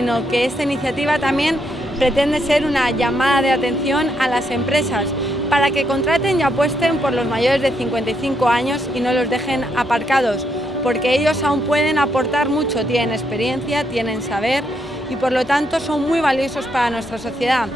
sino que esta iniciativa también pretende ser una llamada de atención a las empresas para que contraten y apuesten por los mayores de 55 años y no los dejen aparcados, porque ellos aún pueden aportar mucho, tienen experiencia, tienen saber y por lo tanto son muy valiosos para nuestra sociedad.